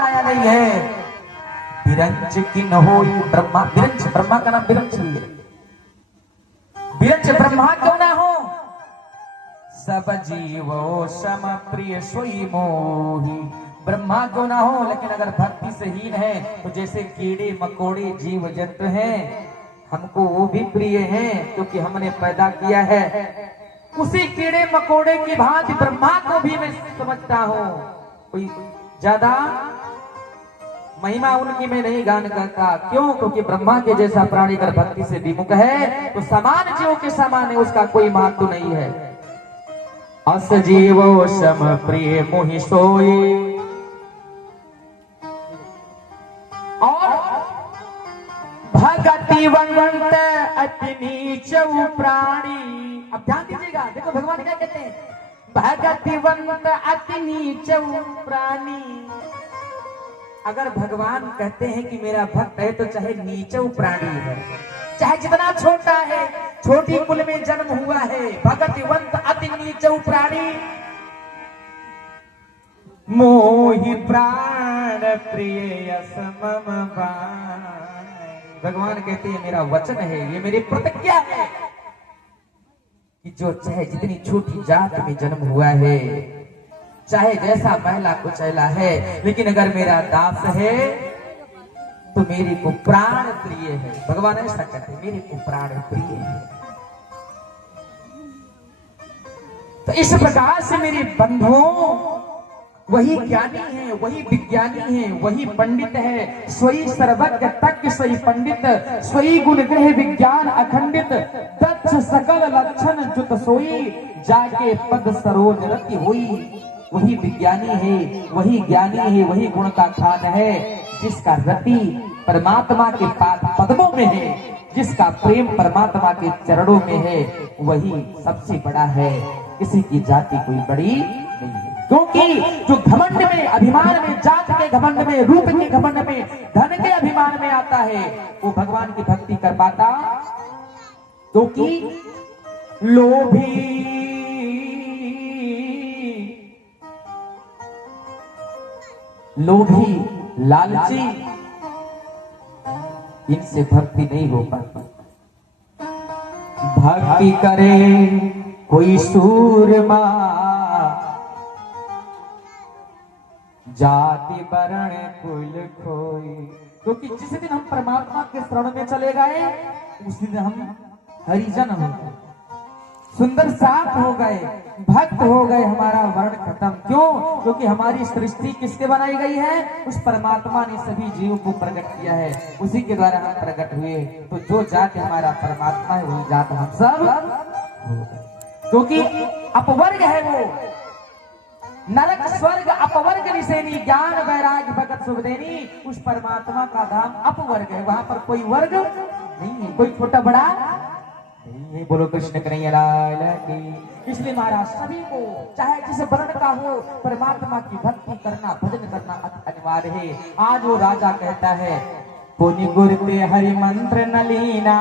आया नहीं है। बिरंच की न हो ब्रह्मा, बिरंच ब्रह्मा का नाम बिरंच ही है। बिरंच ब्रह्मा क्यों ना हो। सब जीवो सम प्रिय सोई मोही, ब्रह्मा क्यों ना हो, लेकिन अगर भक्ति से हीन है तो जैसे कीड़े मकोड़े जीव जंतु हैं, हमको वो भी प्रिय हैं क्योंकि हमने पैदा किया है। उसी कीड़े मकोड़े की भांति ब्रह्मा को भी मैं समझता हूं। कोई ज्यादा महिमा उनकी मैं नहीं गान करता। क्यों? क्योंकि ब्रह्मा के जैसा प्राणी अगर भक्ति से विमुख है तो समान जीवों के समान है, उसका कोई महत्व नहीं है। अस जीवो सम प्रिय मोहि सोई, और भगतिवंत अति नीच प्राणी। अब ध्यान दीजिएगा, देखो भगवान क्या कहते हैं, भगतिवंत अति नीच प्राणी। अगर भगवान कहते हैं कि मेरा भक्त है तो चाहे नीचव प्राणी है, चाहे जितना छोटा है, छोटी कुल में जन्म हुआ है, भगतिवंत अति नीचव प्राणी मोहि प्राण प्रिय समम भाई। भगवान कहते हैं मेरा वचन है, ये मेरी प्रतिज्ञा है कि जो चाहे जितनी छोटी जात में जन्म हुआ है, चाहे जैसा पहला कुचैला है, लेकिन अगर मेरा दास है तो मेरे को प्राण प्रिय है। भगवान ऐसा कहते हैं, मेरे को प्राण प्रिय है। तो इस प्रकार से मेरे बंधुओं, वही ज्ञानी है, वही विज्ञानी है, वही पंडित है, सोई सर्वज्ञ तज्ञ सोई पंडित, सोई गुण ग्रह विज्ञान अखंडित, दक्ष सकल लक्षण जुत सोई, जाके पद सरोज रति हुई। वही विज्ञानी है, वही ज्ञानी है, वही गुण का खान है, जिसका रति परमात्मा के पाद पद्मों में है, जिसका प्रेम परमात्मा के चरणों में है, वही सबसे बड़ा है। किसी की जाति कोई बड़ी नहीं है। क्योंकि जो घमंड में, अभिमान में, जात के घमंड में, रूप के घमंड में, धन के अभिमान में आता है, वो भगवान की भक्ति कर पाता। क्योंकि लोभी लालची, इनसे भक्ति नहीं हो पाती। भक्ति करे कोई सूरमा, जाति वर्ण कुल खोई। क्योंकि जिस दिन हम परमात्मा के शरण में चले गए, उस दिन हम हरिजन हो गए, सुंदर साथ हो गए, भक्त हो गए, हमारा वर्ण खत्म। क्यों? क्योंकि हमारी सृष्टि किसके बनाई गई है? उस परमात्मा ने सभी जीवों को प्रकट किया है, उसी के द्वारा हम प्रकट हुए। तो जो जात हमारा परमात्मा है, वही जात हम सब हो गए। क्योंकि अपवर्ग है वो, नरक स्वर्ग अपवर्ग निसेनी, ज्ञान वैराग्य भगत सुख देनी। उस परमात्मा का धाम अपवर्ग है, वहां पर कोई वर्ग नहीं है, कोई छोटा बड़ा नहीं है। बोलो कृष्ण कन्हैया लाल की। इसलिए महाराज सभी को, चाहे जिस वर्ण का हो, परमात्मा की भक्ति करना, भजन करना अनिवार्य है। आज वो राजा कहता है, पुनि गुरते हरि मंत्र नलीना,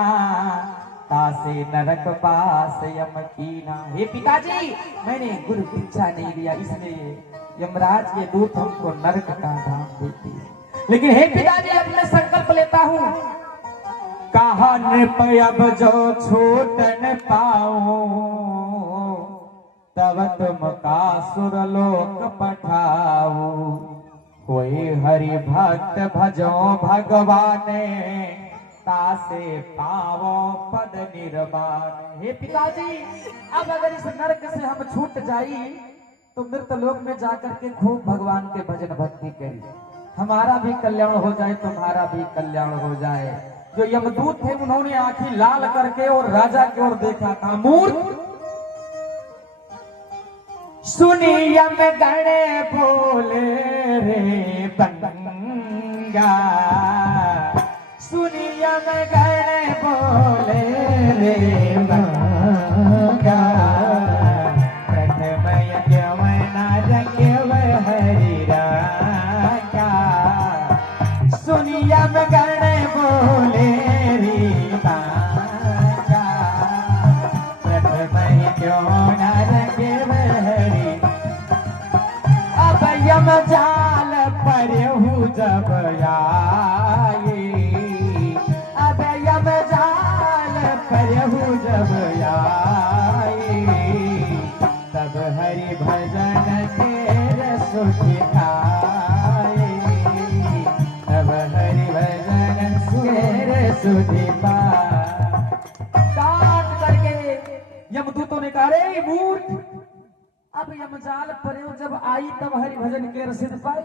तासे नरक पास यम कीना। हे पिताजी, मैंने गुरु दीक्षा नहीं दिया, इसलिए यमराज के दूत हमको नरक का धाम देते हैं। लेकिन हे पिताजी, अब मैं संकल्प लेता हूँ, कहा नृप अब जो छूट न पाऊं, तब तुम का सुरलोक पठाऊं। कोई हरि भक्त भजो भगवाने, तासे पावो पद निर्वाण। हे पिताजी, अब अगर इस नरक से हम छूट जाई तो मृत लोक में जाकर के खूब भगवान के भजन भक्ति करी, हमारा भी कल्याण हो जाए, तुम्हारा भी कल्याण हो जाए। जो यमदूत थे, उन्होंने आंखें लाल करके और राजा की ओर देखा, था मूर्ख। सुनी यम गणे बोले रे बंगा, सुनी यम गणे बोले रे बंगा, प्रथम यज्ञ नारज्ञ हरि राजा। सुनी यम गणे बोले रे बंगा, प्रथम यज्ञ नारज्ञ हरि। अब यम जाल पर हूँ जब आए, अब यमजाल करहु जब आए, तब हरि भजन के सुख खाए, तब हरि भजन के सुख पाए। काट करके यमदूतों ने कहा, रे मूर्ख, अब यमजाल पर जब आई तब हरि भजन के रसिद पाई।